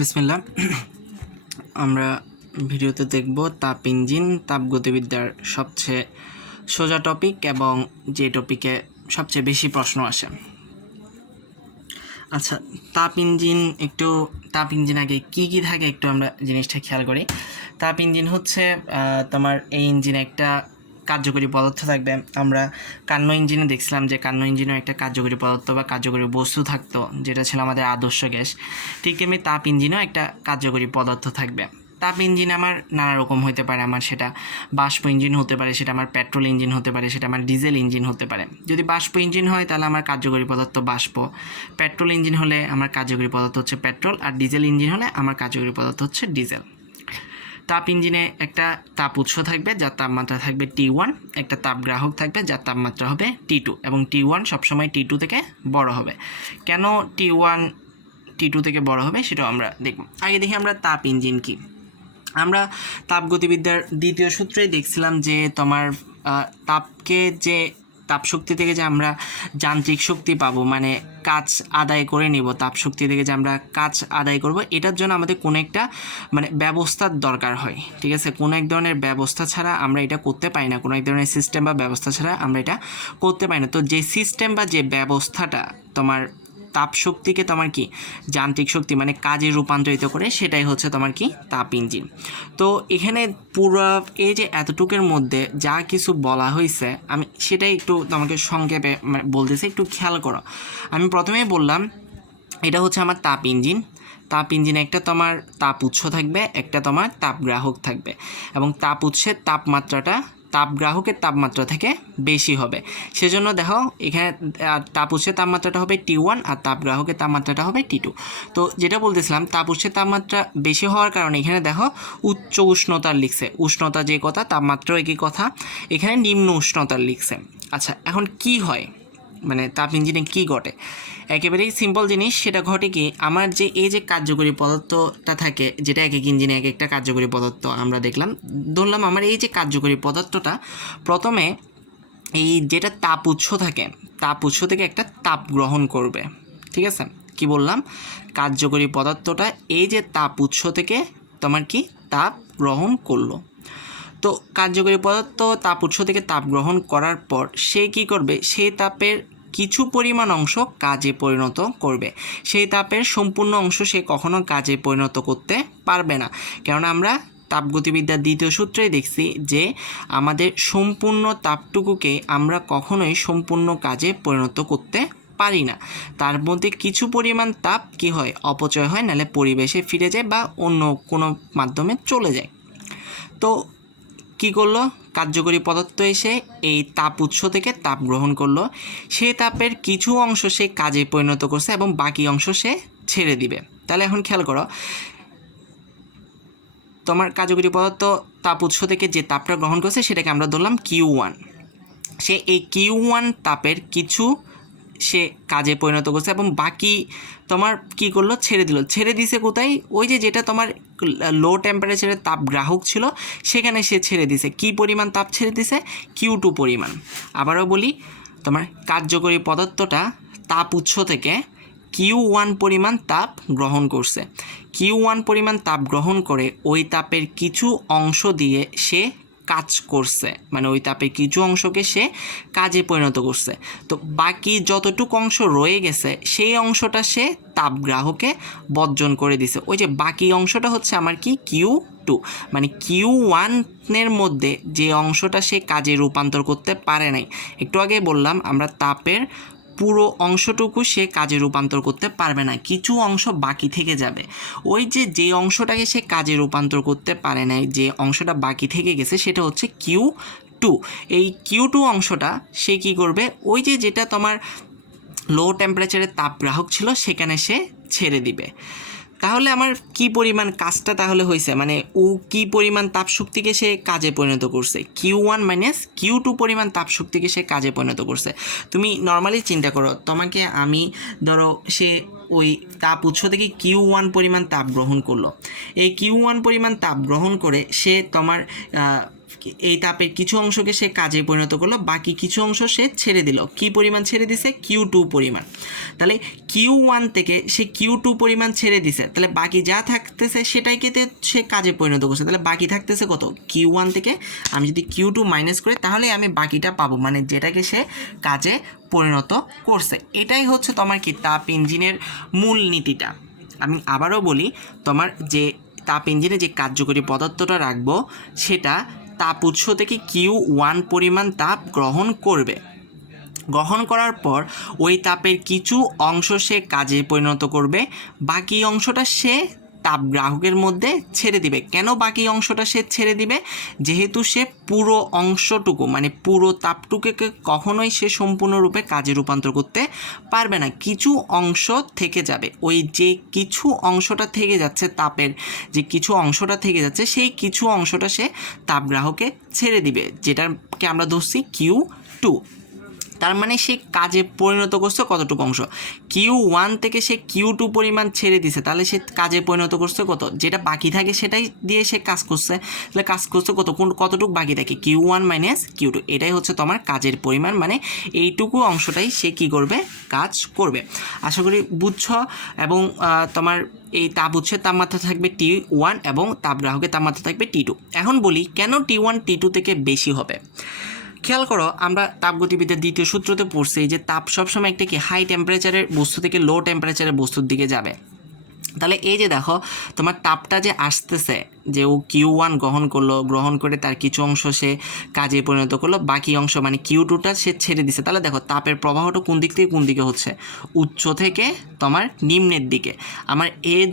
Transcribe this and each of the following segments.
বিসমিল্লাহ। আমরা ভিডিওতে দেখব তাপ ইঞ্জিন, তাপগতিবিদ্যার সবচেয়ে সোজা টপিক এবং যে টপিকে সবচেয়ে বেশি প্রশ্ন আসে। আচ্ছা, তাপ ইঞ্জিন আগে কি কি থাকে একটু আমরা জিনিসটা খেয়াল করি। তাপ ইঞ্জিন হচ্ছে তোমার এই ইঞ্জিনে একটা কার্যকরী পদার্থ থাকবে। আমরা কান্ন ইঞ্জিনে দেখছিলাম যে কান্ন ইঞ্জিনেও একটা কার্যকরী পদার্থ বা কার্যকরী বস্তু থাকতো, যেটা ছিল আমাদের আদর্শ গ্যাস। ঠিক তেমনি তাপ ইঞ্জিনেও একটা কার্যকরী পদার্থ থাকবে। তাপ ইঞ্জিন আমার নানা রকম হতে পারে। আমার সেটা বাষ্প ইঞ্জিন হতে পারে, সেটা আমার পেট্রোল ইঞ্জিন হতে পারে, সেটা আমার ডিজেল ইঞ্জিন হতে পারে। যদি বাষ্প ইঞ্জিন হয় তাহলে আমার কার্যকরী পদার্থ বাষ্প, পেট্রোল ইঞ্জিন হলে আমার কার্যকরী পদার্থ হচ্ছে পেট্রোল, আর ডিজেল ইঞ্জিন হলে আমার কার্যকরী পদার্থ হচ্ছে ডিজেল। তাপ ইঞ্জিনে একটা তাপ উৎস থাকবে যার তাপমাত্রা থাকবে T1, একটা তাপ গ্রাহক থাকবে যার তাপমাত্রা হবে T2, এবং T1 সবসময় T2 থেকে বড় হবে। কেন T1 T2 থেকে বড় হবে সেটাও আমরা দেখব। আগে দেখি আমরা তাপ ইঞ্জিন কি। আমরা তাপগতিবিদ্যার দ্বিতীয় সূত্রেই দেখছিলাম যে তোমার তাপশক্তি থেকে যে আমরা যান্ত্রিক শক্তি পাবো, মানে কাজ আদায় করে নিব, তাপশক্তি থেকে যে আমরা কাজ আদায় করব, এটার জন্য আমাদের কোনো একটা ব্যবস্থার দরকার হয়। ঠিক আছে, কোনো এক ধরনের ব্যবস্থা ছাড়া আমরা এটা করতে পারি না, কোনো এক ধরনের সিস্টেম বা ব্যবস্থা ছাড়া আমরা এটা করতে পারি না। তো যে সিস্টেম বা যে ব্যবস্থাটা তোমার তাপশক্তিকে তোমার কি যান্ত্রিক শক্তি মানে কাজে রূপান্তরিত করে, সেটাই হচ্ছে তোমার কি তাপ ইঞ্জিন। তো এখানে পুরো এই যে এতটুকুর মধ্যে যা কিছু বলা হয়েছে আমি সেটাই একটু তোমাকে সংক্ষেপে বলতেছি, একটু খেয়াল করো। আমি প্রথমেই বললাম এটা হচ্ছে আমার তাপ ইঞ্জিন। তাপ ইঞ্জিনে একটা তোমার তাপ উৎস থাকবে, একটা তোমার তাপ গ্রাহক থাকবে, এবং তাপ উৎসের তাপমাত্রাটা তাপ গ্রাহকের তাপমাত্রা থেকে বেশি হবে। সেজন্য দেখো এখানে তাপ উৎসের তাপমাত্রাটা হবে T1 আর তাপ গ্রাহকের তাপমাত্রাটা হবে T2। তো যেটা বলতেছিলাম, তাপ উৎসের তাপমাত্রা বেশি হওয়ার কারণে এখানে দেখো উচ্চ উষ্ণতার লিখছে, উষ্ণতা যে কথা তাপমাত্রাও একই কথা, এখানে নিম্ন উষ্ণতার লিখছে। আচ্ছা, এখন কি হয়, মানে তাপ ইঞ্জিনে কী ঘটে? একেবারেই সিম্পল জিনিস। সেটা ঘটে কি, আমার যে এই যে কার্যকরী পদার্থটা থাকে, যেটা এক এক ইঞ্জিনে এক একটা কার্যকরী পদার্থ আমরা ধরলাম আমার এই যে কার্যকরী পদার্থটা প্রথমে এই যেটা তাপ উৎস থাকে, তাপ উৎস থেকে একটা তাপ গ্রহণ করবে। ঠিক আছে, কি বললাম, কার্যকরী পদার্থটা এই যে তাপ উৎস থেকে তোমার কি তাপ গ্রহণ করলো। তো কার্যকরী পদার্থ তাপ উৎস থেকে তাপ গ্রহণ করার পর সে কি করবে, সেই তাপের কিছু পরিমাণ অংশ কাজে পরিণত করবে। সেই তাপের সম্পূর্ণ অংশ সে কখনো কাজে পরিণত করতে পারবে না, কারণ আমরা তাপগতিবিদ্যার দ্বিতীয় সূত্রেই দেখছি যে আমাদের সম্পূর্ণ তাপটুকুকে আমরা কখনোই সম্পূর্ণ কাজে পরিণত করতে পারি না। তার মধ্যে কিছু পরিমাণ তাপ কি হয়, অপচয় হয়, নাহলে পরিবেশে ফিরে যায় বা অন্য কোনো মাধ্যমে চলে যায়। তো কি করলো, কার্যকরী পদার্থ এসে এই তাপ উৎস থেকে তাপ গ্রহণ করলো, সেই তাপের কিছু অংশ সে কাজে পরিণত করছে এবং বাকি অংশ সে ছেড়ে দিবে। তাহলে এখন খেয়াল করো, তোমার কার্যকরী পদার্থ তাপ উৎস থেকে যে তাপটা গ্রহণ করছে সেটাকে আমরা ধরলাম Q1। সে এই Q1 তাপের কিছু সে কাজে পরিণত করছে এবং বাকি তোমার কি করলো, ছেড়ে দিছে কোথায়, ওই যে যেটা তোমার লো টেম্পারেচারের তাপ গ্রাহক ছিল সেখানে সে ছেড়ে দিছে। কি পরিমাণ তাপ ছেড়ে দিছে, Q2 পরিমাণ। আবারও বলি, তোমার কার্যকরী পদার্থটা তাপ উৎস থেকে Q1 পরিমাণ তাপ গ্রহণ করছে। Q1 পরিমাণ তাপ গ্রহণ করে ওই তাপের কিছু অংশ দিয়ে সে কাজ করছে, মানে ওই তাপের কিছু অংশকে সে কাজে পরিণত করছে। তো বাকি যতটুকু অংশ রয়ে গেছে সেই অংশটা সে তাপ গ্রাহকে বর্জন করে দিছে। ওই যে বাকি অংশটা হচ্ছে আমার কি Q2, মানে Q1-এর মধ্যে যে অংশটা সে কাজে রূপান্তর করতে পারে নাই। একটু আগে বললাম আমরা তাপের পুরো অংশটুকু সে কাজে রূপান্তর করতে পারবে না, কিছু অংশ বাকি থেকে যাবে। ওই যে অংশটাকে সে কাজে রূপান্তর করতে পারে নাই, যে অংশটা বাকি থেকে গেছে সেটা হচ্ছে Q2। এই Q2 অংশটা সে কি করবে, ওই যে যেটা তোমার লো টেম্পারেচারের তাপ গ্রাহক ছিল সেখানে সে ছেড়ে দিবে। তাহলে আমার কি পরিমাণ কাজটা তাহলে হয়েছে, মানে ও কি পরিমাণ তাপশক্তিকে সে কাজে পরিণত করছে, Q1 মাইনাস Q2 পরিমাণ তাপশক্তিকে সে কাজে পরিণত করছে। তুমি নর্মালি চিন্তা করো, তোমাকে আমি ধরো সে ওই তাপ উৎস থেকে Q1 পরিমাণ তাপ গ্রহণ করলো, এই Q1 পরিমাণ তাপ গ্রহণ করে সে তোমার এই তাপের কিছু অংশকে সে কাজে পরিণত করলো, বাকি কিছু অংশ সে ছেড়ে দিল। কি পরিমাণ ছেড়ে দিছে? Q2 পরিমাণ। তাহলে Q1 থেকে সে Q2 পরিমাণ ছেড়ে দিছে, তাহলে বাকি যা থাকতেছে সেটাইকে সে কাজে পরিণত করছে। তাহলে বাকি থাকতেছে কত? Q1 থেকে আমি যদি Q2 মাইনাস করি তাহলে আমি বাকিটা পাবো, মানে যেটাকে সে কাজে পরিণত করছে। এটাই হচ্ছে তোমার কি তাপ ইঞ্জিনের মূল নীতিটা। আমি আবারও বলি, তোমার যে তাপ ইঞ্জিনে যে কার্যকরী পদার্থটা রাখবো সেটা তাপ উৎস থেকে Q1 পরিমাণ তাপ গ্রহণ করবে। গ্রহণ করার পর ওই তাপের কিছু অংশ সে কাজে পরিণত করবে, বাকি অংশটা সে তাপ গ্রাহকের মধ্যে ছেড়ে দিবে। কেন বাকি অংশটা সে ছেড়ে দিবে? যেহেতু সে পুরো অংশটুকু মানে পুরো তাপটুকুকে কখনোই সে সম্পূর্ণরূপে কাজে রূপান্তর করতে পারবে না, কিছু অংশ থেকে যাবে। ওই যে কিছু অংশটা থেকে যাচ্ছে, তাপের যে কিছু অংশটা থেকে যাচ্ছে সেই কিছু অংশটা সে তাপ গ্রাহকে ছেড়ে দিবে, যেটাকে আমরা ধরছি Q2। তার মানে সে কাজে পরিণত করছে কতটুকু অংশ? Q1 থেকে সে Q2 পরিমাণ ছেড়ে দিছে, তাহলে সে কাজে পরিণত করছে কত? যেটা বাকি থাকে সেটাই দিয়ে সে কাজ করছে। তাহলে কাজ করছে কতটুকু বাকি থাকে? Q1 minus Q2। এটাই হচ্ছে তোমার কাজের পরিমাণ, মানে এইটুকু অংশটাই সে কি করবে? কাজ করবে। আশা করি বুঝছ। এবং তোমার এই তাপ উৎসের তাপমাত্রা থাকবে T1 এবং তাপগ্রাহকের তাপমাত্রা থাকবে T2। এখন বলি কেন T1 T2 থেকে বেশি হবে। খেয়াল করো, আমরা তাপগতিবিদ্যার দ্বিতীয় সূত্রতে পড়ছি যে তাপ সবসময় একটা কি হাই টেম্পারেচারের বস্তু থেকে লো টেম্পারেচারের বস্তুর দিকে যাবে। তাহলে এই যে দেখো তোমার তাপটা যে আসতেছে, যে ও Q1 গ্রহণ করে তার কিছু অংশ সে কাজে পরিণত করলো, বাকি অংশ মানে Q2টা সে ছেড়ে দিছে। তাহলে দেখো তাপের প্রবাহটা কোন দিক থেকে কোন দিকে হচ্ছে? উচ্চ থেকে তোমার নিম্নের দিকে। আমার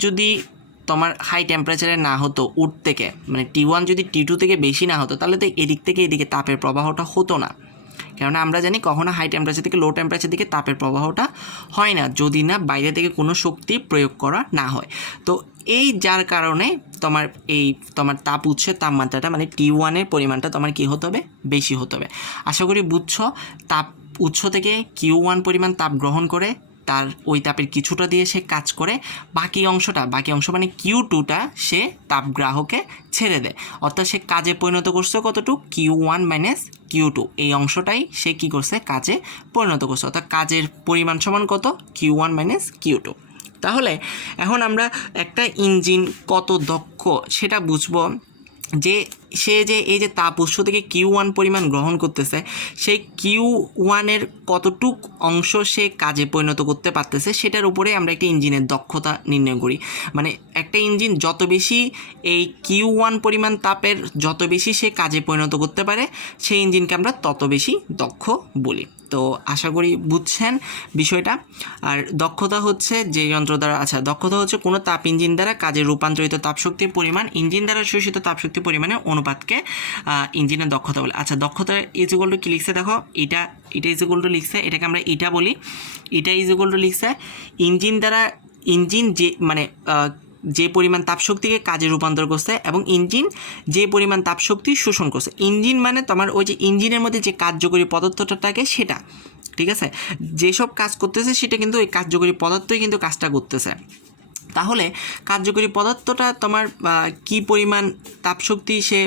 যদি তোমার হাই টেম্পারেচারে না হতো, উঠ থেকে মানে T1 যদি T2 থেকে বেশি না হতো, তাহলে তো এদিক থেকে এদিকে তাপের প্রবাহটা হতো না। কেননা আমরা জানি কখনো হাই টেম্পারেচার থেকে লো টেম্পারেচার দিকে তাপের প্রবাহটা হয় না যদি না বাইরে থেকে কোনো শক্তি প্রয়োগ করা না হয়। তো এই যার কারণে তোমার তাপ উৎসের তাপমাত্রাটা মানে T1 পরিমাণটা তোমার কী হতে হবে? বেশি হতে হবে। আশা করি বুঝছো। তাপ উৎস থেকে Q1 পরিমাণ তাপ গ্রহণ করে তার ওই তাপের কিছুটা দিয়ে সে কাজ করে, বাকি অংশ মানে Q2টা সে তাপগ্রাহকে ছেড়ে দেয়। অর্থাৎ সে কাজে পরিণত করছে কতটুকু? Q1 minus Q2। এই অংশটাই সে কী করছে? কাজে পরিণত করছে। অর্থাৎ কাজের পরিমাণ সমান কত? Q1 minus Q2। তাহলে এখন আমরা একটা ইঞ্জিন কত দক্ষ সেটা বুঝবো যে সে যে এই যে তাপ উৎস থেকে Q1 পরিমাণ গ্রহণ করতেছে, সেই Q1 কতটুক অংশ সে কাজে পরিণত করতে পারতেছে সেটার উপরে আমরা একটা ইঞ্জিনের দক্ষতা নির্ণয় করি। মানে একটা ইঞ্জিন যত বেশি এই Q1 পরিমাণ তাপের যত বেশি সে কাজে পরিণত করতে পারে, সেই ইঞ্জিনকে আমরা তত বেশি দক্ষ বলি। তো আশা করি বুঝছেন বিষয়টা। আর দক্ষতা হচ্ছে যে যন্ত্র দ্বারা দক্ষতা হচ্ছে কোনো তাপ ইঞ্জিন দ্বারা কাজে রূপান্তরিত তাপশক্তির পরিমাণ ইঞ্জিন দ্বারা শোষিত তাপশক্তি পরিমাণের অনুপাতকে ইঞ্জিনের দক্ষতা বলে। দক্ষতা ইজ ইকুয়াল টু কি লিখছে দেখো, এটা ইজ ইকুয়াল টু লিখছে, এটাকে আমরা এটা বলি, এটা ইজ ইকুয়াল টু লিখছে ইঞ্জিন যে মানে যে পরিমাণ তাপশক্তিকে কাজে রূপান্তর করছে এবং ইঞ্জিন যে পরিমাণ তাপশক্তি শোষণ করছে। ইঞ্জিন মানে তোমার ওই যে ইঞ্জিনের মধ্যে যে কার্যকরী পদার্থটা থাকে সেটা, ঠিক আছে? যেসব কাজ করতেছে সেটা কিন্তু ওই কার্যকরী পদার্থই কিন্তু কাজটা করতেছে। তাহলে কার্যকরী পদার্থটা তোমার কি পরিমাণ তাপশক্তি সে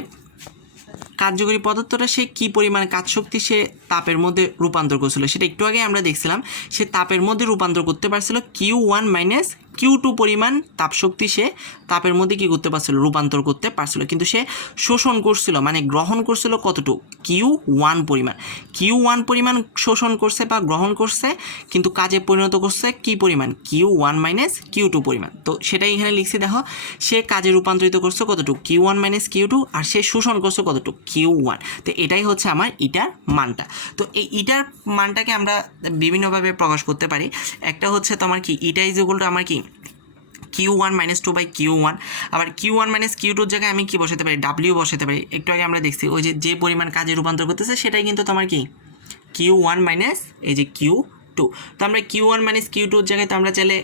কার্যকরী পদার্থটা সে কী পরিমাণ কাজশক্তি সে তাপের মধ্যে রূপান্তর করছিল সেটা একটু আগে আমরা দেখছিলাম। সে তাপের মধ্যে রূপান্তর করতে পারছিল Q1 মাইনাস Q2 পরিমাণ তাপশক্তি সে তাপের মধ্যে কী করতে পারছিল? রূপান্তর করতে পারছিল। কিন্তু সে শোষণ করছিল মানে গ্রহণ করছিল কতটুকু? Q1 পরিমাণ শোষণ করছে বা গ্রহণ করছে, কিন্তু কাজে পরিণত করছে কী পরিমাণ? Q1 মাইনাস Q2 পরিমাণ। তো সেটাই এখানে লিখছি দেখো, সে কাজে রূপান্তরিত করছে কতটুকু? Q1 মাইনাস Q2, আর সে শোষণ করছে কতটুকু? Q1। তো এটাই হচ্ছে আমার ইটার মানটা। তো এই ইটার মানটাকে আমরা বিভিন্নভাবে প্রকাশ করতে পারি। একটা হচ্ছে তোমার কি ইটা ইজ ইকুয়াল টু আমার কি Q1 মাইনাস 2 বাই Q1। আবার Q1 মাইনাস Q2 জায়গায় আমি কি বসাতে পারি? W বসাতে পারি। একটু আগে আমরা দেখছি ওই যে পরিমাণ কাজে রূপান্তর করতেছে সেটাই কিন্তু তোমার কি Q1 মাইনাস এই যে Q2। তো আমরা Q1 মাইনাস Q2 জায়গায় তো আমরা চাইলে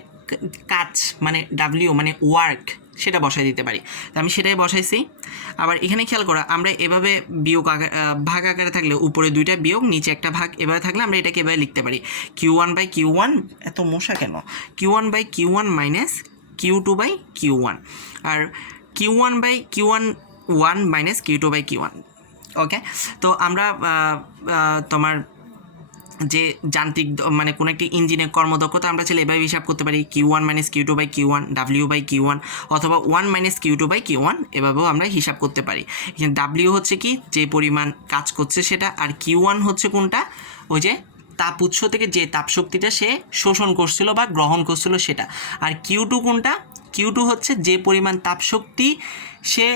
কাজ মানে W মানে ওয়ার্ক সেটা বসাই দিতে পারি। আমি সেটাই বসাইছি। আবার এখানে খেয়াল করো, আমরা এভাবে ভাগ আকারে থাকলে উপরে দুইটা বিয়োগ নিচে একটা ভাগ এভাবে থাকলে আমরা এটাকে এভাবে লিখতে পারি Q1 বাই Q1, এত মশা কেন, Q1 by Q1 minus Q2 by Q1, আর Q1 by Q1 1 minus Q2 by Q1। Okay, তো আমরা তোমার যে যান্ত্রিক মানে কোনো একটি ইঞ্জিনের কর্মদক্ষতা আমরা চাইলে এভাবে হিসাব করতে পারি Q1 - Q2/Q1 W/Q1, অথবা 1 - Q2/Q1, এভাবেও আমরা হিসাব করতে পারি। এখানে W হচ্ছে কি যে পরিমাণ কাজ করছে সেটা, আর Q1 হচ্ছে কোনটা, ওই যে তাপ উৎস থেকে যে তাপশক্তিটা সে শোষণ করছিল বা গ্রহণ করছিল সেটা। আর Q2 কোনটা, Q2 হচ্ছে যে পরিমাণ তাপশক্তি সে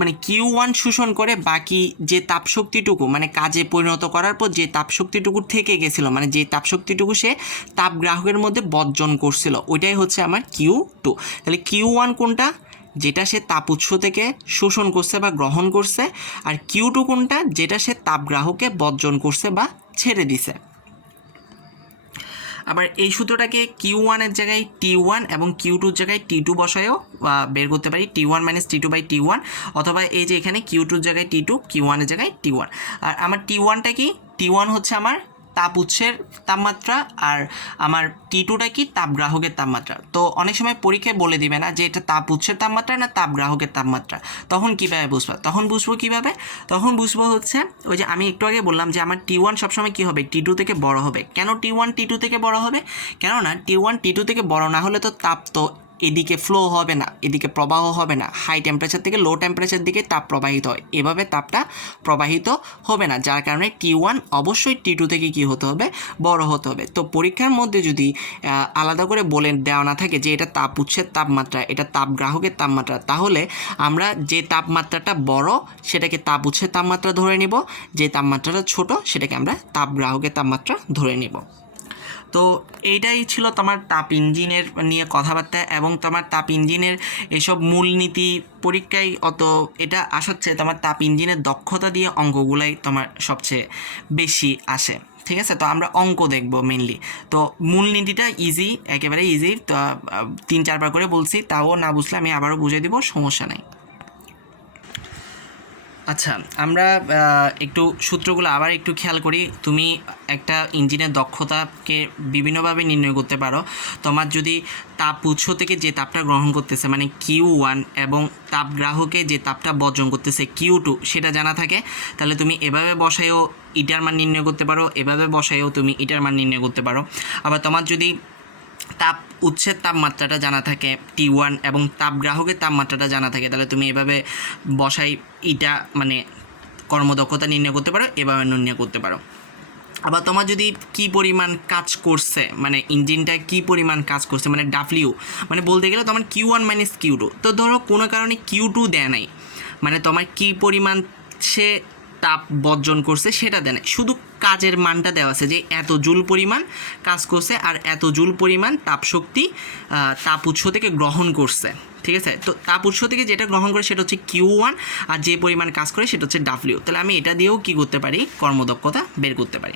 মানে Q1 শোষণ করে বাকি যে তাপশক্তিটুকু মানে কাজে পরিণত করার পর যে তাপশক্তিটুকু থেকে গেছিলো, মানে যে তাপশক্তিটুকু সে তাপগ্রাহকের মধ্যে বর্জন করছিল, ওইটাই হচ্ছে আমার Q2। তাহলে Q1 কোনটা, যেটা সে তাপ উৎস থেকে শোষণ করছে বা গ্রহণ করছে, আর Q2 কোনটা, যেটা সে তাপগ্রাহকে বর্জন করছে বা ছেড়ে দিছে। আবার এই সূত্রটাকে Q1 এর জায়গায় T1 এবং Q2 এর জায়গায় T2 বসায়ও বের করতে পারি, T1 - T2/T1, অথবা এই যে এখানে Q2 এর জায়গায় T2, Q1 এর জায়গায় T1। আর আমার T1টা কি, T1 হচ্ছে আমার তাপ উৎসের তাপমাত্রা, আর আমার T2টা কি তাপগ্রাহকের তাপমাত্রা। তো অনেক সময় পরীক্ষায় বলে দিবে না যে এটা তাপ উৎসের তাপমাত্রা না তাপগ্রাহকের তাপমাত্রা, তখন কীভাবে বুঝবো, তখন বুঝবো হচ্ছে ওই যে আমি একটু আগে বললাম যে আমার T1 সবসময় কী হবে, T2 থেকে বড় হবে। কেন T1 T2 থেকে বড় হবে, কেননা T1 T2 থেকে বড় না হলে তো তাপ তো এদিকে ফ্লো হবে না, এদিকে প্রবাহ হবে না, হাই টেম্পারেচার থেকে লো টেম্পারেচার দিকে তাপ প্রবাহিত হয়, এভাবে তাপটা প্রবাহিত হবে না, যার কারণে T1 অবশ্যই T2 থেকে কি হতে হবে, বড় হতে হবে। তো পরীক্ষার মধ্যে যদি আলাদা করে বলে দেওয়া না থাকে যে এটা তাপ উৎসের তাপমাত্রা, এটা তাপগ্রাহকের তাপমাত্রা, তাহলে আমরা যে তাপমাত্রাটা বড় সেটাকে তাপ উৎসের তাপমাত্রা ধরে নিব, যে তাপমাত্রাটা ছোট সেটাকে আমরা তাপগ্রাহকের তাপমাত্রা ধরে নিব। তো এইটাই ছিল তোমার তাপ ইঞ্জিনের নিয়ে কথাবার্তা, এবং তোমার তাপ ইঞ্জিনের এসব মূলনীতি পরীক্ষায় অত এটা আসাচ্ছে তোমার তাপ ইঞ্জিনের দক্ষতা দিয়ে অঙ্কগুলাই তোমার সবচেয়ে বেশি আসে। ঠিক আছে, তো আমরা অঙ্ক দেখব মেনলি। তো মূলনীতিটা ইজি, একেবারে ইজি, তো 3-4 বার করে বলছি, তাও না বুঝলে আমি আবারও বুঝিয়ে দিব, সমস্যা নেই। আচ্ছা, আমরা একটু সূত্রগুলো আবার একটু খেয়াল করি। তুমি একটা ইঞ্জিনের দক্ষতাকে বিভিন্নভাবে নির্ণয় করতে পারো। তোমার যদি তাপ উৎস থেকে যে তাপটা গ্রহণ করতেছে মানে Q1 এবং তাপগ্রাহকে যে তাপটা বর্জন করতেছে Q2 সেটা জানা থাকে, তাহলে তুমি এভাবে বসায়ও ইটার মান নির্ণয় করতে পারো, এভাবে বসায়ও তুমি ইটার মান নির্ণয় করতে পারো। আবার তোমার যদি তাপ উৎসের তাপমাত্রাটা জানা থাকে T1 এবং তাপগ্রাহকের তাপমাত্রাটা জানা থাকে, তাহলে তুমি এভাবে বসাই ইটা মানে কর্মদক্ষতা নির্ণয় করতে পারো, এভাবে নির্ণয় করতে পারো। আবার তোমার যদি কি পরিমাণ কাজ করছে মানে ইঞ্জিনটা কি পরিমাণ কাজ করছে মানে W মানে বলতে গেলে তোমার Q1 - Q2, তো ধরো কোনো কারণে Q2 দেয় নাই, মানে তোমার কি পরিমাণ সে তাপ বর্জন করছে সেটা দেয় নাই, শুধু কাজের মানটা দেওয়া আছে যে এত জুল পরিমাণ কাজ করছে আর এত জুল পরিমাণ তাপশক্তি তাপ উৎস থেকে গ্রহণ করছে। ঠিক আছে, তো তাপ উৎস থেকে যেটা গ্রহণ করে সেটা হচ্ছে Q1, আর যে পরিমাণ কাজ করে সেটা হচ্ছে W। তাহলে আমি এটা দিয়েও কী করতে পারি, কর্মদক্ষতা বের করতে পারি।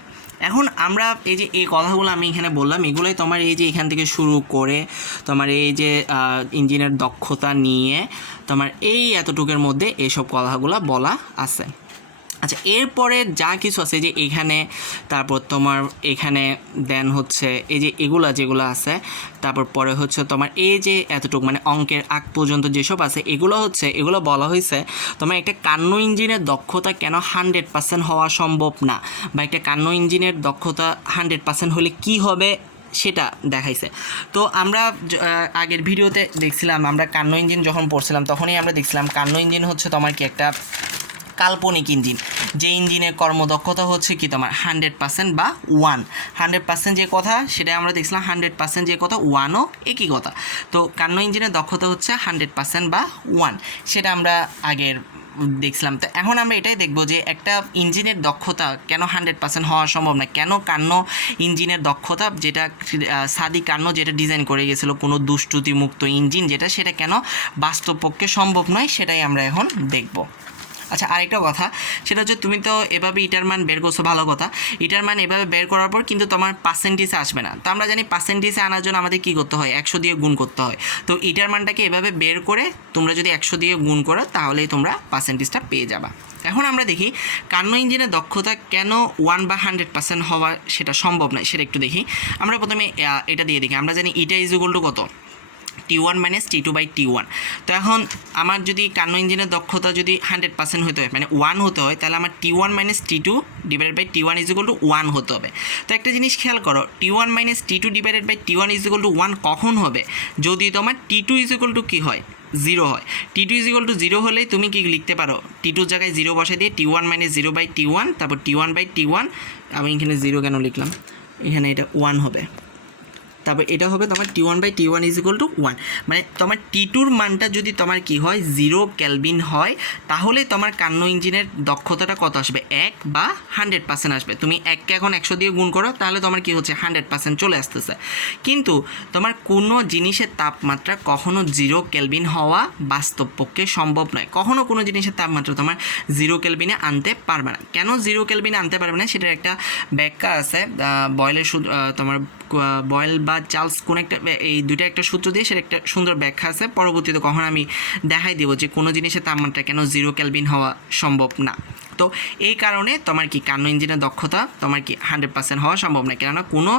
এখন আমরা এই যে এই কথাগুলো আমি এখানে বললাম, এগুলোই তোমার এই যে এখান থেকে শুরু করে তোমার এই যে ইঞ্জিনের দক্ষতা নিয়ে তোমার এই এতটুকুর মধ্যে এইসব কথাগুলো বলা আছে। আচ্ছা, এরপরে যা কিছু আছে যে এখানে, তারপর তোমার এখানে দেন হচ্ছে এই যে এগুলা যেগুলো আছে, তারপর পরে হচ্ছে তোমার এই যে এতটুকু মানে অঙ্কের আগ পর্যন্ত যেসব আছে এগুলো হচ্ছে, এগুলো বলা হয়েছে তোমার একটা কান্নো ইঞ্জিনের দক্ষতা কেন 100% হওয়া সম্ভব না, বা একটা কান্নো ইঞ্জিনের দক্ষতা 100% হলে কি হবে সেটা দেখাইছে। তো আমরা আগের ভিডিওতে দেখছিলাম, আমরা কান্নো ইঞ্জিন যখন পড়ছিলাম তখনই আমরা দেখছিলাম কান্নো ইঞ্জিন হচ্ছে তোমার কি একটা কাল্পনিক ইঞ্জিন, যে ইঞ্জিনের কর্মদক্ষতা হচ্ছে কি তোমার 100% বা 100% যে কথা সেটা আমরা দেখছিলাম, 100% যে কথা 1ও একই কথা। তো কান্নো ইঞ্জিনের দক্ষতা হচ্ছে 100% বা 1, সেটা আমরা আগের দেখছিলাম। তো এখন আমরা এটাই দেখব যে একটা ইঞ্জিনের দক্ষতা কেন 100% হওয়া সম্ভব না, কেন কান্নো ইঞ্জিনের দক্ষতা যেটা সাদি কান্নো যেটা ডিজাইন করে গেছিলো কোনো দুষ্ত্রুটিমুক্ত ইঞ্জিন যেটা, সেটা কেন বাস্তব পক্ষে সম্ভব নয় সেটাই আমরা এখন দেখব। আচ্ছা, আরেকটা কথা সেটা হচ্ছে তুমি তো এভাবে ইটার মান বের করছো, ভালো কথা, ইটার মান এভাবে বের করার পর কিন্তু তোমার পার্সেন্টেজে আসবে না। তো আমরা জানি পার্সেন্টেজে আনার জন্য আমাদের কী করতে হয়, 100 দিয়ে গুণ করতে হয়। তো ইটার মানটাকে এভাবে বের করে তোমরা যদি 100 দিয়ে গুণ করো তাহলেই তোমরা পার্সেন্টেজটা পেয়ে যাবা। এখন আমরা দেখি কান্নো ইঞ্জিনের দক্ষতা কেন 1 বা 100% হওয়া সেটা সম্ভব নয়, সেটা একটু দেখি। আমরা প্রথমে এটা দিয়ে দেখি, আমরা জানি ইটা ইজ ইকুয়াল টু কত, T1 minus T2 by T1। তো এখন আমার যদি কার্নো ইঞ্জিনের দক্ষতা যদি 100% হতে হয় মানে 1 হতে হয়, তাহলে আমার T1 minus T2 divided by T1 is equal to 1 হতে হবে। তো একটা জিনিস খেয়াল করো, T1 minus T2 divided by T1 is equal to 1 কখন হবে? যদি তোমার T2 ইজ ইকুয়াল টু কী হয়, 0 হয়। T2 ইজ ইকুয়াল টু 0 হলেই তুমি কি লিখতে পারো, T2 জায়গায় 0 বসে দিয়ে T1 মাইনাস 0 বাই T1, তারপর T1 বাই T1। আমি এখানে 0 কেন লিখলাম, এখানে এটা 1 হবে। তারপর এটা হবে তোমার T1 by T1 is equal to 1। মানে তোমার T2র মানটা যদি তোমার কি হয় 0 কেলভিন হয়, তাহলে তোমার কার্নো ইঞ্জিনের দক্ষতাটা কত আসবে, 1 বা 100% আসবে। তুমি 1কে এখন 100 দিয়ে গুণ করো, তাহলে তোমার কি হচ্ছে 100% চলে আসতেছে। কিন্তু তোমার কোনো জিনিসের তাপমাত্রা কখনো 0 কেলভিন হওয়া বাস্তব পক্ষে সম্ভব নয়। কখনো কোনো জিনিসের তাপমাত্রা তোমার 0 কেলভিনে আনতে পারবে না। কেন 0 কেলভিনে আনতে পারবে না, সেটার একটা ব্যাখ্যা আছে বয়েলের তোমার বয়েল বা চার্লস কোন একটা, এই দুইটা একটা সূত্র দিয়ে সেটা একটা সুন্দর ব্যাখ্যা আছে। পরবর্তীতে কখন আমি দেখাই দেবো যে কোনো জিনিসের তাপমাত্রা কেন 0 কেলভিন হওয়া সম্ভব না। তো এই কারণে তোমার কি কার্নো ইঞ্জিনের দক্ষতা তোমার কি 100% হওয়া সম্ভব না, কেননা কোনো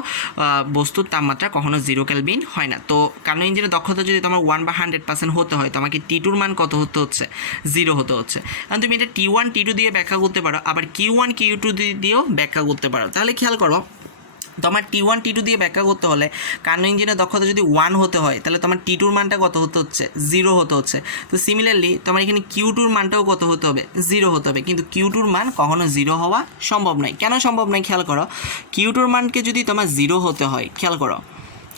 বস্তুর তাপমাত্রা কখনো 0 কেলভিন হয় না। তো কার্নো ইঞ্জিনের দক্ষতা যদি তোমার 1 বা 100% হতে হয়, তোমাকে T2র মান কত হতে হচ্ছে, 0 হতে হচ্ছে। কারণ তুমি এটা T1 T2 দিয়ে ব্যাখ্যা করতে পারো, আবার Q1 Q2 দিয়েও ব্যাখ্যা করতে পারো। তাহলে খেয়াল করো, তোমার T1 T2 দিয়ে ব্যাখ্যা করতে হলে কার্নো ইঞ্জিনের দক্ষতা যদি 1 হতে হয়, তাহলে তোমার T2র মানটা কত হতে হচ্ছে, 0 হতে হচ্ছে। তো সিমিলারলি তোমার এখানে Q2র মানটাও কত হতে হবে, 0 হতে হবে। কিন্তু Q2র মান কখনো 0 হওয়া সম্ভব নয়। কেন সম্ভব নয় খেয়াল করো, Q2র মানকে যদি তোমার 0 হতে হয়, খেয়াল করো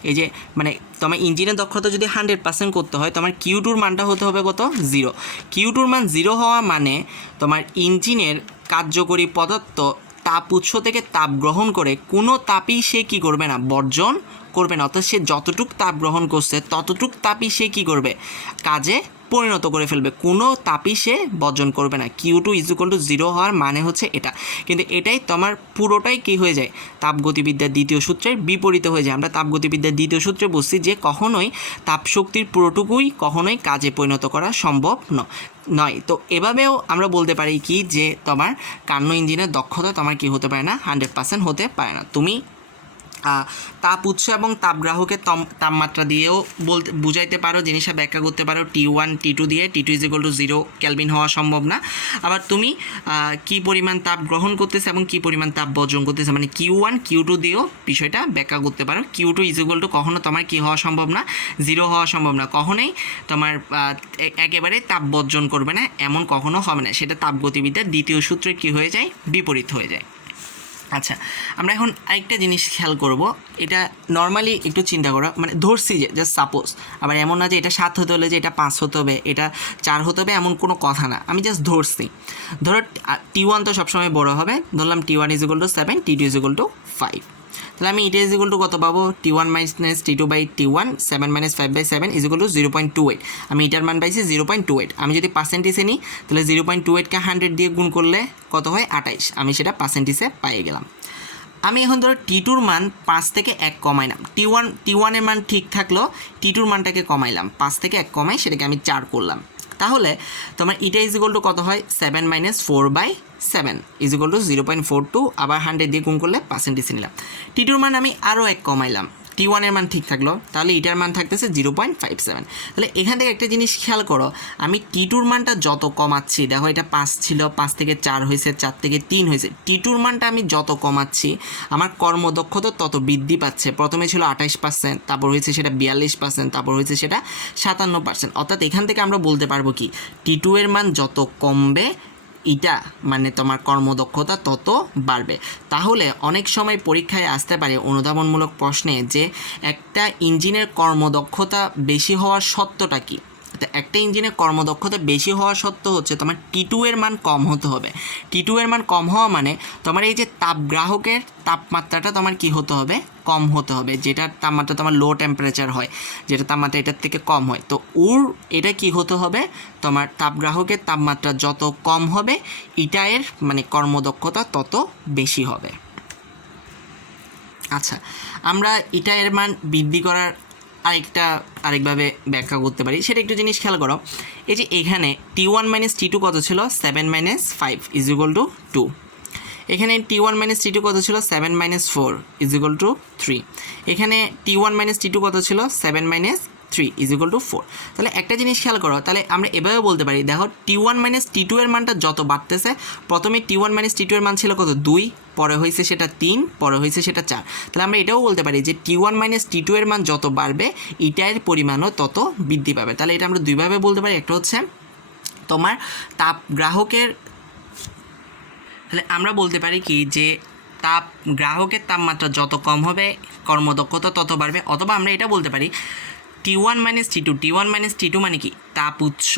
এই যে মানে তোমার ইঞ্জিনের দক্ষতা যদি 100% করতে হয়, তোমার Q2র মানটা হতে হবে কত, 0। Q2র মান 0 হওয়া মানে তোমার ইঞ্জিনের কার্যকরী পদার্থ তাপ উৎস থেকে তাপ গ্রহণ করে কোনো তাপই সে কী করবে না, বর্জন করবে না। অর্থাৎ সে যতটুক তাপ গ্রহণ করছে ততটুক তাপই সে কী করবে, কাজে পরিণত করে ফেলবে, কোনো তাপই সে বর্জন করবে না। Q2 ইজ ইকুয়াল টু 0 হওয়ার মানে হচ্ছে এটা। কিন্তু এটাই তোমার পুরোটাই কী হয়ে যায়, তাপগতিবিদ্যার দ্বিতীয় সূত্রের বিপরীতে হয়ে যায়। আমরা তাপগতিবিদ্যার দ্বিতীয় সূত্রে বলছি যে কখনোই তাপশক্তির পুরোটুকুই কখনোই কাজে পরিণত করা সম্ভব নয়। তো এভাবেও আমরা বলতে পারি কি যে তোমার কার্নো ইঞ্জিনের দক্ষতা তোমার কি হতে পারে না, 100% হতে পারে না। তুমি তাপ উৎস এবং তাপগ্রাহকের তাপমাত্রা দিয়েও বুঝাইতে পারো, জিনিসটা ব্যাখ্যা করতে পারো T1 T2 দিয়ে। T2 is equal two 0 kelvin হওয়া সম্ভব না। আবার তুমি কী পরিমাণ তাপ গ্রহণ করতেছে এবং কী পরিমাণ তাপ বর্জন করতেছে, মানে Q1 Q2 দিয়েও বিষয়টা ব্যাখ্যা করতে পারো। Q2 ইজ ইকুয়াল টু কখনো তোমার কী হওয়া সম্ভব না, 0 হওয়া সম্ভব না। কখনোই তোমার একেবারে তাপ বর্জন করবে না, এমন কখনো হবে না। সেটা তাপগতিবিদ্যার দ্বিতীয় সূত্রে কী হয়ে যায়, বিপরীত হয়ে যায়। আচ্ছা, আমরা এখন আরেকটা জিনিস খেয়াল করব। এটা নর্মালি একটু চিন্তা করো, মানে ধরছি যে জাস্ট সাপোজ, আবার এমন না যে এটা 7 হতে হলে যে এটা 5 হতে হবে, এটা 4 হতে হবে, এমন কোনো কথা না। আমি জাস্ট ধরছি, ধরো T1 তো সবসময় বড় হবে, ধরলাম T1 is equal two 7, T2 is equal two 5। তাহলে আমি এটা ইজ ইকুয়াল টু কত পাবো, T1 minus T2 by T1, 7 minus 5 by 7 is equal to 0.28। আমি এটার মান পাইছি 0.28। আমি যদি পার্সেন্টেজে নিই, তাহলে 0.28কে 100 দিয়ে গুণ করলে কত হয়, 28। আমি সেটা পার্সেন্টেজে পাইয়ে গেলাম। আমি এখন ধরো T2র মান 5 থেকে 1 কমাইলাম। T1 এর মান ঠিক থাকলো, T2র মানটাকে কমাইলাম, 5 থেকে 1 কমাই সেটাকে আমি 4 করলাম। তাহলে তোমার এটা ইজ ইকুয়াল টু কত হয়, 7 minus 4 by 7 is equal to 0.42। আবার 100 দিয়ে গুণ করলে পার্সেন্টেজ নিলাম। T2র মান আমি আরও 1 কমাইলাম, T1 এর মান ঠিক থাকলো, তাহলে এটার মান থাকতেছে 0.57। তাহলে এখান থেকে একটা জিনিস খেয়াল করো, আমি T2র মানটা যত কমাচ্ছি, দেখো এটা 5 ছিল, 5 থেকে 4 হয়েছে, 4 থেকে 3 হয়েছে, T2র মানটা আমি যত কমাচ্ছি আমার কর্মদক্ষতা তত বৃদ্ধি পাচ্ছে। প্রথমে ছিল 28%, তারপর হয়েছে সেটা 42%, তারপর হয়েছে সেটা 57%। অর্থাৎ এখান থেকে আমরা বলতে পারবো কি, T2 এর মান যত কমবে এটা মানে তোমার কর্মদক্ষতা তত বাড়বে। তাহলে অনেক সময় পরীক্ষায় আসতে পারে অনুধাবনমূলক প্রশ্নে যে একটা ইঞ্জিনের কর্মদক্ষতা বেশি হওয়ার সত্যটা কী। তো একটা ইঞ্জিনের কর্মদক্ষতা বেশি হওয়া সত্ত্বেও হচ্ছে তোমার T2 এর মান কম হতে হবে। T2 এর মান কম হওয়া মানে তোমার এই যে তাপগ্রাহকের তাপমাত্রাটা তোমার কি হতে হবে, কম হতে হবে। যেটার তাপমাত্রা তোমার লো টেম্পারেচার হয়, যেটা তাপমাত্রা এটার থেকে কম হয়, তো এটা কি হতে হবে, তোমার তাপগ্রাহকের তাপমাত্রা যত কম হবে এটা এর মানে কর্মদক্ষতা তত বেশি হবে। আচ্ছা, আমরা এটা এর মান বৃদ্ধি করার আরেকভাবে ব্যাখ্যা করতে পারি, সেটা একটু জিনিস খেয়াল করো। এই যে এখানে T1 মাইনাস T2 কত ছিল, 7 মাইনাস 5 ইজ ইকুয়াল টু 2। এখানে T1 মাইনাস T2 কত ছিল, 7 মাইনাস 4 ইজ ইকুয়াল টু 3। এখানে T1 মাইনাস T2 কত ছিল, 7 মাইনাস 3 = 4। তাহলে একটা জিনিস খেয়াল করো, তাহলে আমরা এভাবে বলতে পারি, দেখো T1 - T2 এর মানটা যত বাড়তেছে, প্রথমে T1 - T2 এর মান ছিল কত 2, পরে হয়েছে সেটা 3, পরে হয়েছে সেটা 4। তাহলে আমরা এটাও বলতে পারি যে T1 - T2 এর মান যত বাড়বে এটার পরিমাণও তত বৃদ্ধি পাবে। তাহলে এটা আমরা দুইভাবে বলতে পারি, একটা হচ্ছে তোমার তাপ গ্রাহকের, তাহলে আমরা বলতে পারি কি যে গ্রাহকের তাপমাত্রা যত কম হবে কর্মদক্ষতা তত বাড়বে, অথবা আমরা এটা বলতে পারি T1 - T2 মানে কি তাপ উৎস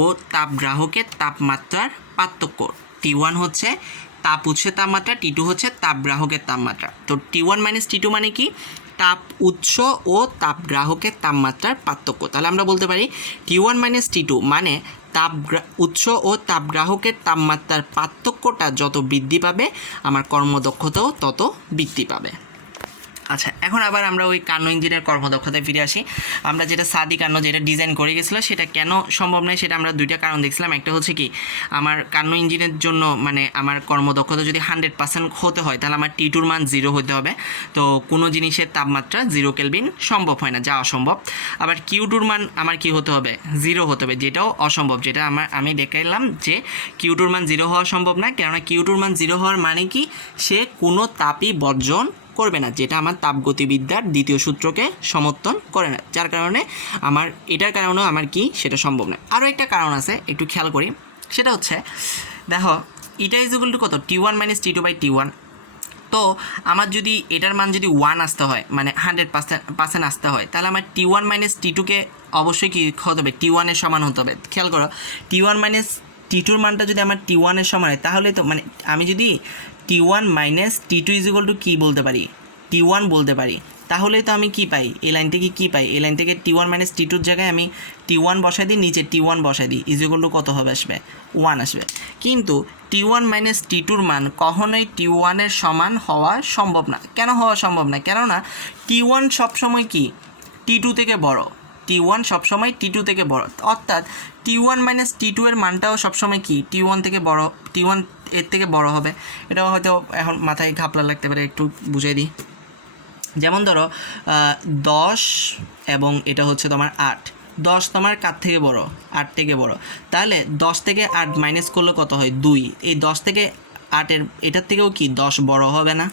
ও তাপ গ্রাহকের তাপমাত্রার পার্থক্য। T1 হচ্ছে তাপ উৎসের তাপমাত্রা, T2 হচ্ছে তাপ গ্রাহকের তাপমাত্রা। তো T1 - T2 মানে কি তাপ উৎস ও তাপ গ্রাহকের তাপমাত্রার পার্থক্য। তাহলে আমরা বলতে পারি T1 - T2 মানে উৎস ও তাপ গ্রাহকের তাপমাত্রার পার্থক্যটা যত বৃদ্ধি পাবে আমার কর্মদক্ষতাও তত বৃদ্ধি পাবে। আচ্ছা, এখন আবার আমরা ওই কার্নো ইঞ্জিনের কর্মদক্ষতায় ফিরে আসি। আমরা যেটা সাদি কার্নো যেটা ডিজাইন করে গেছিলো সেটা কেন সম্ভব নয়, সেটা আমরা দুইটা কারণ দেখছিলাম। একটা হচ্ছে কি আমার কার্নো ইঞ্জিনের জন্য মানে আমার কর্মদক্ষতা যদি 100% হতে হয় তাহলে আমার T2 মান 0 হতে হবে। তো কোনো জিনিসের তাপমাত্রা 0 কেলভিন সম্ভব হয় না, যা অসম্ভব। আবার Q2 মান আমার কি হতে হবে 0 হতে হবে, যেটাও অসম্ভব। যেটা আমি দেখাইলাম যে Q2 মান 0 হওয়া সম্ভব না, কেননা Q2 মান 0 হওয়ার মানে কি সে কোনো তাপই বর্জন করবে না, যেটা আমার তাপগতিবিদ্যার দ্বিতীয় সূত্রকে সমর্থন করে না, যার কারণে এটার কারণেও আমার কি সেটা সম্ভব নয়। আরও একটা কারণ আছে, একটু খেয়াল করি, সেটা হচ্ছে দেখো এটা = কত T1 - T2/T1। তো আমার যদি এটার মান যদি 1 আসতে হয় মানে 100% আসতে হয়, তাহলে আমার T1 - T2কে অবশ্যই কি হতে হবে T1 এর সমান হতে হবে। খেয়াল করো T1 - T2 মানটা যদি আমার T1 এর সমান হয় তাহলে তো মানে আমি যদি T1 - T2 = কি বলতে পারি T1 বলতে পারি, তাহলে তো আমি কি পাই এই লাইন থেকে কি পাই, এই লাইন থেকে T1 - T2 জায়গায় আমি T1 বসাই দিই, নিচে T1 বসাই দিই, = কত হবে আসবে 1 আসবে। কিন্তু T1 - T2 মান কখনোই T1 এর সমান হওয়া সম্ভব না। কেন হওয়া সম্ভব না? কেননা T1 সবসময় কি T2 থেকে বড়, T1 সবসময় T2 থেকে বড়, অর্থাৎ T1 - T2 এর মানটাও সবসময় কি T1 থেকে বড়, T1 এর থেকে বড় হবে। এটাও হয়তো এখন মাথায় ঘাপলা লাগতে পারে, একটু বুঝিয়ে দিই। যেমন ধরো 10 এবং এটা হচ্ছে তোমার 8, 10 তোমার কার থেকে বড় 8 থেকে বড়, তাহলে 10 থেকে 8 মাইনাস করলে কত হয় 2। এই 10 থেকে 8 এটার থেকেও কি 10 বড় হবে না,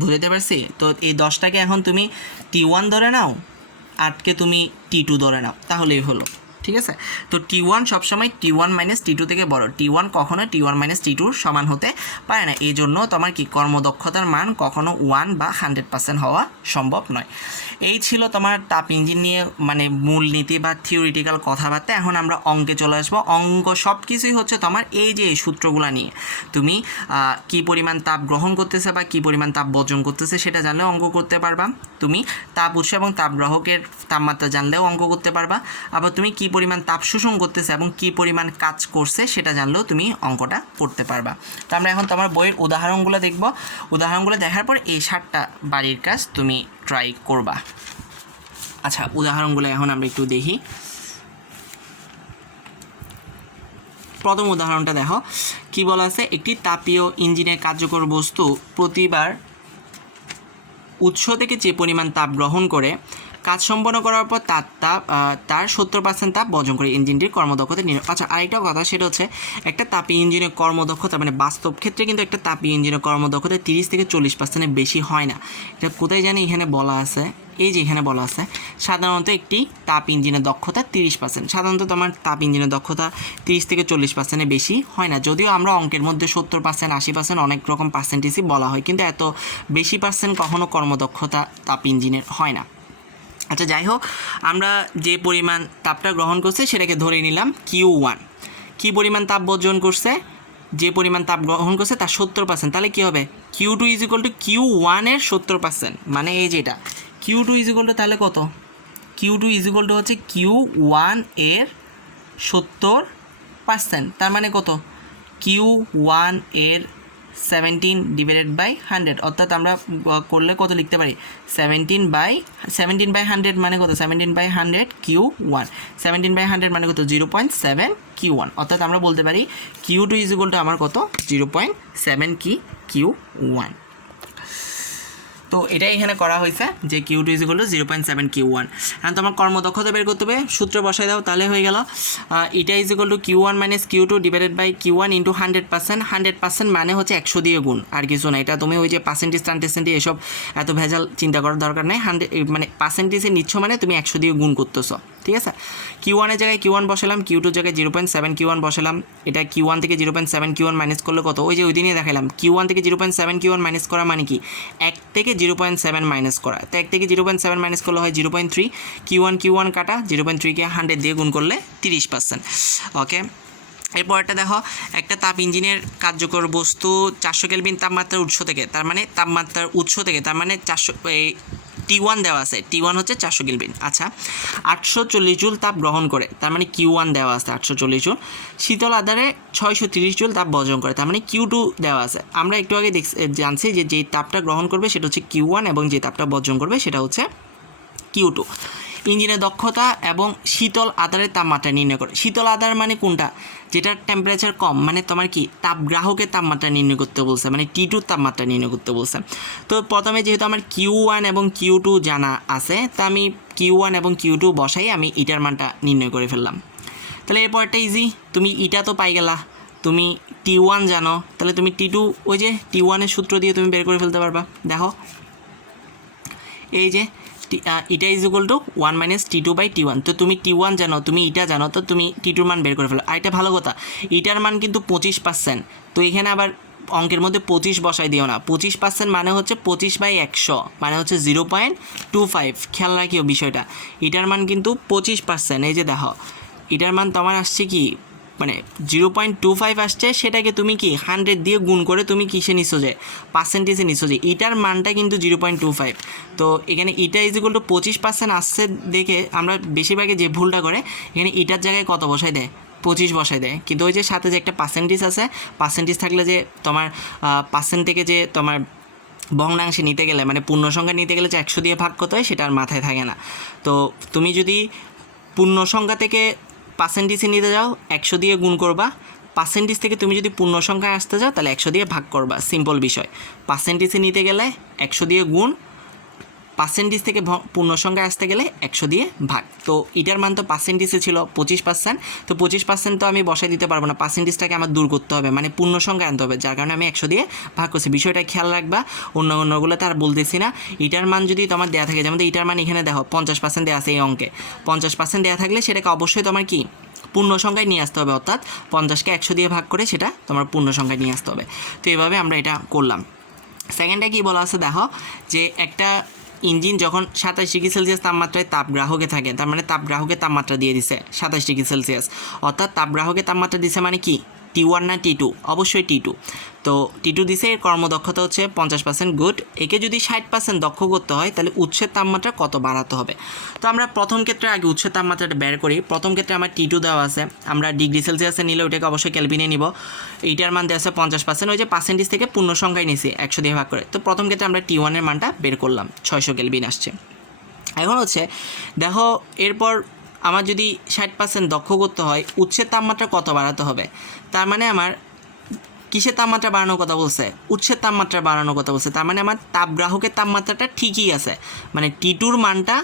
বুঝতে পারছি? তো এই 10টাকে এখন তুমি T1 ধরে নাও, 8কে তুমি T2 ধরে নাও, তাহলেই হলো, ঠিক আছে? তো T1 সবসময় T1 - T2 থেকে বড়, T1 কখনো T1 - T2 সমান হতে পারে না। এই জন্য তোমার কি কর্মদক্ষতার মান কখনো 1 বা 100% হওয়া সম্ভব নয়। এই ছিল তোমার তাপ ইঞ্জিন নিয়ে মানে মূলনীতি বা থিওরিটিক্যাল কথাবার্তা। এখন আমরা অঙ্কে চলে আসবো। অঙ্ক সব কিছুই হচ্ছে তোমার এই যে এই সূত্রগুলো নিয়ে তুমি কী পরিমাণ তাপ গ্রহণ করতেছে বা কী পরিমাণ তাপ বর্জন করতেছে সেটা জানলে অঙ্ক করতে পারবা। তুমি তাপ উৎস এবং তাপ গ্রাহকের তাপমাত্রা জানলেও অঙ্ক করতে পারবা। আবার তুমি কী পরিমাণ তাপ শোষণ করতেছে এবং কী পরিমাণ কাজ করছে সেটা জানলেও তুমি অঙ্কটা করতে পারবা। তো আমরা এখন তোমার বইয়ের উদাহরণগুলো দেখব। উদাহরণগুলো দেখার পর এই 7টা বাড়ির কাজ তুমি ট্রাই করবা। আচ্ছা, উদাহরণগুলো এখন আমরা একটু দেখি। প্রথম উদাহরণটা দেখো কি বলা আছে, একটি তাপীয় ইঞ্জিনের কার্যকর বস্তু প্রতিবার উৎস থেকে যে পরিমাণ তাপ গ্রহণ করে কাজ সম্পন্ন করার পর তার 70% তাপ বর্জন করে ইঞ্জিনটির কর্মদক্ষতা নির্ণয়। আচ্ছা, আরেকটা কথা সেটা হচ্ছে একটা তাপী ইঞ্জিনের কর্মদক্ষতা মানে বাস্তব ক্ষেত্রে কিন্তু একটা তাপী ইঞ্জিনের কর্মদক্ষতা 30 থেকে 40%-এর বেশি হয় না। এটা কোথায় জানি এখানে বলা আছে, এই যে এখানে বলা আছে সাধারণত একটি তাপ ইঞ্জিনের দক্ষতা 30%। সাধারণত তোমার তাপ ইঞ্জিনের দক্ষতা 30 থেকে 40%-এর বেশি হয় না, যদিও আমরা অঙ্কের মধ্যে 70%, 80% অনেক রকম পার্সেন্টেজই বলা হয়, কিন্তু এত বেশি পার্সেন্ট কখনো কর্মদক্ষতা তাপ ইঞ্জিনের হয় না। আচ্ছা, যাই হোক, আমরা যে পরিমাণ তাপটা গ্রহণ করছে সেটাকে ধরে নিলাম Q1। কী পরিমাণ তাপ বর্জন করছে, যে পরিমাণ তাপ গ্রহণ করছে তার 70%, তাহলে কী হবে Q2 = Q1 এর 70%, মানে এই যেটা Q2 = তাহলে কত, Q2 = হচ্ছে Q1 এর 70%, তার মানে কত Q1 এর 17/100, অর্থাৎ আমরা করলে কত লিখতে পারি 17/100 মানে কত 17/100 Q1, 17/100 মানে কত 0.7 Q1, অর্থাৎ আমরা বলতে পারি Q2 = আমার কত 0.7 Q1। তো এটাই এখানে করা হয়েছে যে Q2 = 0.7 Q1। এখন তোমার কর্মদক্ষতা বের করতে হবে, সূত্র বসাই দাও, তাহলে হয়ে গেল এটা = Q1 - Q2 / Q1 × 100%। 100% মানে হচ্ছে 100 দিয়ে গুণ, আর কিছু না। এটা তুমি ওই যে পার্সেন্টেজ এসব এত ভেজাল চিন্তা করার দরকার নেই। 100 মানে পার্সেন্টেজে নিচ্ছ মানে তুমি 100 দিয়ে গুণ করতেছো, ঠিক আছে। Q1 এর জায়গায় Q1 বসালাম, Q2 জায়গায় 0.7 Q1 বসালাম। এটা Q1 থেকে 0.7 Q1 মাইনাস করলে কত? ওই যে ওই দিনই দেখালাম, Q1 থেকে 0.7 Q1 মাইনাস করা মানে কি 1 থেকে 0.7 মাইনাস করা। তো 1 থেকে 0.7 মাইনাস করলে হয় 0.3। Q1 কাটা, 0.3কে 100 দিয়ে গুণ করলে 30%। ওকে, এরপরটা দেখো, একটা তাপ ইঞ্জিনের কার্যকর বস্তু 400 কেলভিন তাপমাত্রার উৎস থেকে, তার মানে তাপমাত্রার উৎস থেকে, তার মানে 400 T1 দেওয়া আছে, T1 হচ্ছে 400 কেলভিন। আচ্ছা, 840 জুল তাপ গ্রহণ করে, তার মানে Q1 দেওয়া আছে 840 জুল। শীতল আধারে 630 জুল তাপ বর্জন করে, তার মানে Q2 দেওয়া আছে। আমরা একটু আগে জানছি যে যেই তাপটা গ্রহণ করবে সেটা হচ্ছে Q1 এবং যে তাপটা বর্জন করবে সেটা হচ্ছে Q2। ইঞ্জিনের দক্ষতা এবং শীতল আধারের তাপমাত্রা নির্ণয় করে। শীতল আধার মানে কোনটা? যেটার টেম্পারেচার কম, মানে তোমার কি তাপগ্রাহকের তাপমাত্রা নির্ণয় করতে বলছে, মানে T2 তাপমাত্রা নির্ণয় করতে বলছে। তো প্রথমে যেহেতু আমার Q1 এবং Q2 জানা আছে, তা আমি Q1 এবং Q2 বসাই আমি ইটার মানটা নির্ণয় করে ফেললাম। তাহলে এরপরটা ইজি, তুমি ইটা তো পাই গেলা, তুমি T1 জানো, তাহলে তুমি T2 ওই যে T1 এর সূত্র দিয়ে তুমি বের করে ফেলতে পারবা। দেখো এই যে ইটা = 1 - T2/T1। তো তুমি T1 জানো, তুমি ইটা জানো, তো তুমি T2 মান বের করে ফেলো। আর এটা ভালো কথা, ইটার মান কিন্তু 25%। তো এখানে আবার অঙ্কের মধ্যে 25 বসাই দিও না। 25% মানে হচ্ছে 25/100, মানে হচ্ছে 0.25। খেয়াল রাখিও বিষয়টা, ইটার মান কিন্তু 25%। এই যে দেখো, ইটার মান তোমার আসছে কি মানে 0.25 আসছে, সেটাকে তুমি কি 100 দিয়ে গুণ করে তুমি কিসে নিছো, যে পার্সেন্টেজে নিছো, যে ইটার মানটা কিন্তু 0.25। তো এখানে ইটা = 25% আসছে দেখে আমরা বেশিরভাগে যে ভুলটা করে, এখানে ইটার জায়গায় কত বসাই দেয়, 25 বসাই দেয়। কিন্তু ওই যে সাথে যে একটা পার্সেন্টেজ আছে, পার্সেন্টেজ থাকলে যে তোমার পার্সেন্ট থেকে যে তোমার ভগ্নাংশে নিতে গেলে, মানে পূর্ণ সংখ্যা নিতে গেলে যে 100 দিয়ে ভাগ করতে হয়, সেটা আর মাথায় থাকে না। তো তুমি যদি পূর্ণ সংখ্যা থেকে পার্সেন্টেজে নিতে যাও, 100 দিয়ে গুণ করবা। পার্সেন্টেজ থেকে তুমি যদি পূর্ণ সংখ্যায় আসতে যাও, তাহলে 100 দিয়ে ভাগ করবা। সিম্পল বিষয়। পার্সেন্টেজে নিতে গেলে 100 দিয়ে গুণ, পার্সেন্টেজ থেকে পূর্ণ সংখ্যায় আসতে গেলে 100 দিয়ে ভাগ। তো এটার মান তো পার্সেন্টেজে ছিল 25%। তো 25% তো আমি বসাই দিতে পারবো না, পার্সেন্টেজটাকে আমার দূর করতে হবে, মানে পূর্ণ সংখ্যা আনতে হবে, যার কারণে আমি 100 দিয়ে ভাগ করছি। বিষয়টা খেয়াল রাখবা, অন্যগুলোতে আর বলতেছি না। এটার মান যদি তোমার দেওয়া থাকে, যেমন এটার মান এখানে দেখো 50% দেওয়া আছে এই অঙ্কে, 50% দেওয়া থাকলে সেটাকে অবশ্যই তোমার কি পূর্ণ সংখ্যায় নিয়ে আসতে হবে, অর্থাৎ 50কে 100 দিয়ে ভাগ করে সেটা তোমার পূর্ণ সংখ্যায় নিয়ে আসতে হবে। তো এভাবে আমরা এটা করলাম। সেকেন্ডটা কি বলা আছে দেখো, যে একটা ইঞ্জিন যখন 27 ডিগ্রি সেলসিয়াস তাপমাত্রায় তাপগ্রাহকে থাকে, তার মানে তাপগ্রাহকের তাপমাত্রা দিয়ে দিছে 27 ডিগ্রি সেলসিয়াস, অর্থাৎ তাপগ্রাহকের তাপমাত্রা দিছে মানে কি T1 না T2? অবশ্যই T2। তো T2 দিছে, এর কর্মদক্ষতা হচ্ছে 50%। গুড। একে যদি 60% দক্ষ করতে হয়, তাহলে উৎসের তাপমাত্রা কত বাড়াতে হবে? তো আমরা প্রথম ক্ষেত্রে আগে উৎসের তাপমাত্রাটা বের করি। প্রথম ক্ষেত্রে আমার T2 দেওয়া আছে, আমরা ডিগ্রি সেলসিয়াসে নিলে ওটাকে অবশ্যই কেলভিনে নিব। এইটার মান দেওয়া আছে 50%, ওই যে পার্সেন্টেজ থেকে পূর্ণ সংখ্যায় নিছি 100 দিয়ে ভাগ করে। তো প্রথম ক্ষেত্রে আমরা T1 এর মানটা বের করলাম, 600 কেলভিন আসছে। এখন হচ্ছে দেখো, এরপর আমার যদি 60% দক্ষ করতে হয়, উৎসের তাপমাত্রা কত বাড়াতে হবে? তার মানে আমার কিসের তাপমাত্রা বাড়ানোর কথা বলছে? উৎসের তাপমাত্রা বাড়ানোর কথা বলছে। তার মানে আমার তাপগ্রাহকের তাপমাত্রাটা ঠিকই আছে, মানে T2 মানটা,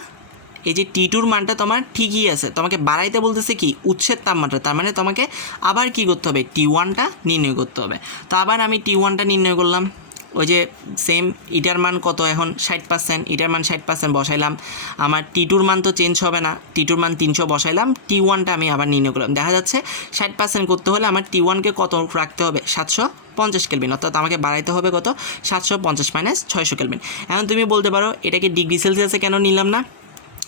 এই যে T2 মানটা তোমার ঠিকই আছে, তোমাকে বাড়াইতে বলতেছে কি উৎসের তাপমাত্রা। তার মানে তোমাকে আবার কি করতে হবে, T1টা নির্ণয় করতে হবে। তো আবার আমি T1টা নির্ণয় করলাম, ওই যে সেম, ইটার মান কত এখন 60%, ইটার মান 60% বসাইলাম। আমার T2 মান তো চেঞ্জ হবে না, T2 মান 300 বসাইলাম। T1টা আমি আবার নির্ণয় করলাম। দেখা যাচ্ছে 60% করতে হলে আমার T1কে কত রাখতে হবে, 750 কেলভিন, অর্থাৎ আমাকে বাড়াইতে হবে কত, 750 - 600 কেলভিন। এখন তুমি বলতে পারো এটাকে ডিগ্রি সেলসিয়াসে কেন নিলাম না?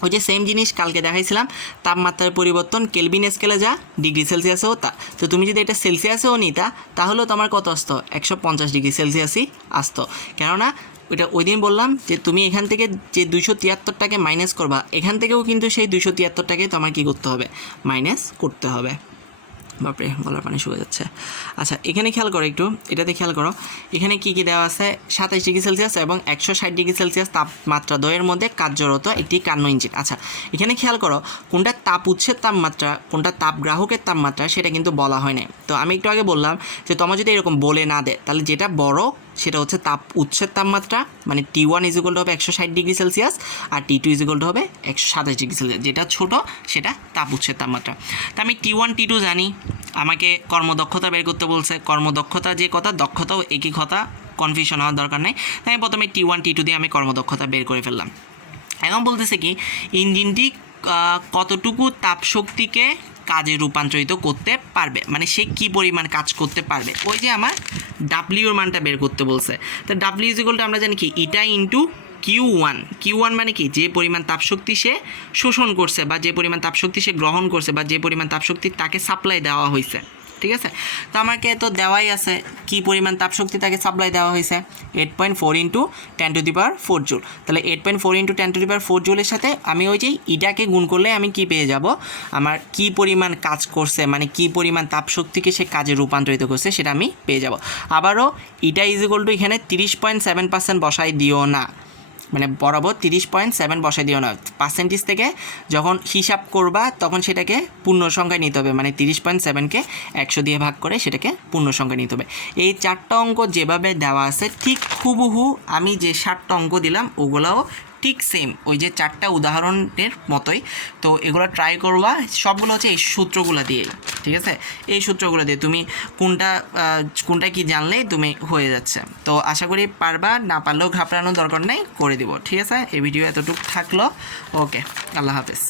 ওই যে সেম জিনিস কালকে দেখাইছিলাম, তাপমাত্রার পরিবর্তন কেলভিন স্কেলে যা ডিগ্রি সেলসিয়াসেও তা। তো তুমি যদি এটা সেলসিয়াসেও নিতা, তাহলেও তোমার কত আসতো, 150 ডিগ্রি সেলসিয়াসই আসতো। কেননা ওইটা ওই দিন বললাম যে তুমি এখান থেকে যে 273টাকে মাইনাস করবা, এখান থেকেও কিন্তু সেই 273টাকে তোমার কী করতে হবে, মাইনাস করতে হবে। বাপরে, গলার পানি শুকিয়ে যাচ্ছে। আচ্ছা, এখানে খেয়াল করো একটু, এটাতে খেয়াল করো, এখানে কী কী দেওয়া আছে, 27 ডিগ্রি সেলসিয়াস এবং 160 ডিগ্রি সেলসিয়াস তাপমাত্রা দ্বয়ের মধ্যে কার্যরত একটি কান্ন ইঞ্জিন। আচ্ছা, এখানে খেয়াল করো কোনটা তাপ উৎসের তাপমাত্রা, কোনটা তাপগ্রাহকের তাপমাত্রা, সেটা কিন্তু বলা হয় নাই। তো আমি একটু আগে বললাম যে তোমার যদি এরকম বলে না দেয়, তাহলে যেটা বড় সেটা হচ্ছে তাপ উৎসের তাপমাত্রা, মানে T1 ইজিকল হবে 160 ডিগ্রি সেলসিয়াস আর T2 ইজিকল হবে 127 ডিগ্রি সেলসিয়াস। যেটা ছোট সেটা তাপ উৎসের তাপমাত্রা। তা আমি T1 T2 জানি, আমাকে কর্মদক্ষতা বের করতে বলছে। কর্মদক্ষতা যে কথা, দক্ষতাও একই কথা, কনফিউশন হওয়ার দরকার নেই। তাই প্রথমে T1 T2 দিয়ে আমি কর্মদক্ষতা বের করে ফেললাম। এখন বলতেছে কি ইঞ্জিনটি কতটুকু তাপশক্তিকে কাজে রূপান্তরিত করতে পারবে, মানে সে কী পরিমাণ কাজ করতে পারবে। ওই যে আমার ডাব্লিউর মানটা বের করতে বলছে। তো ডাব্লিউ ইজিকলটা আমরা জানি কি ইটা ইন্টু Q1 মানে কি যে পরিমাণ তাপশক্তি সে শোষণ করছে বা যে পরিমাণ তাপশক্তি সে গ্রহণ করছে বা যে পরিমাণ তাপশক্তি তাকে সাপ্লাই দেওয়া হয়েছে, ঠিক আছে। তো আমাকে তো দেওয়াই আছে কি পরিমাণ তাপশক্তি তাকে সাপ্লাই দেওয়া হয়েছে 8.4 ইন্টু 10⁴ জুল। তাহলে 8.4 ইন্টু 10⁴ জুলের সাথে আমি ওই যে ইটাকে গুণ করলে আমি কি পেয়ে যাব, আমার কি পরিমাণ কাজ করছে, মানে কি পরিমাণ তাপশক্তিকে সে কাজে রূপান্তরিত করছে সেটা আমি পেয়ে যাব। আবারও ইটা ইজিকল টু এখানে 30.7% বসাই দিও না, মানে বরাবর 30.7 বসাই দিও না। পার্সেন্টেজ থেকে যখন হিসাব করবা তখন সেটাকে পূর্ণ সংখ্যায় নিতে হবে, মানে 30.7কে 100 দিয়ে ভাগ করে সেটাকে পূর্ণ সংখ্যায় নিতে হবে। এই 4টা অঙ্ক যেভাবে দেওয়া আছে ঠিক হুবহু আমি যে 7টা অঙ্ক দিলাম ওগুলোও ঠিক সেম ওই যে 4টা উদাহরণের মতোই। তো এগুলো ট্রাই করবা, সবগুলো হচ্ছে এই সূত্রগুলো দিয়ে, ঠিক আছে। এই সূত্রগুলো দিয়ে তুমি কোনটা কি জানলেই তুমি হয়ে যাচ্ছে। তো আশা করি পারবা, না পারলেও ঘাবড়ানোর দরকার নেই, করে দিব, ঠিক আছে। এই ভিডিও এতটুকু থাকলো, ওকে, আল্লাহ হাফেজ।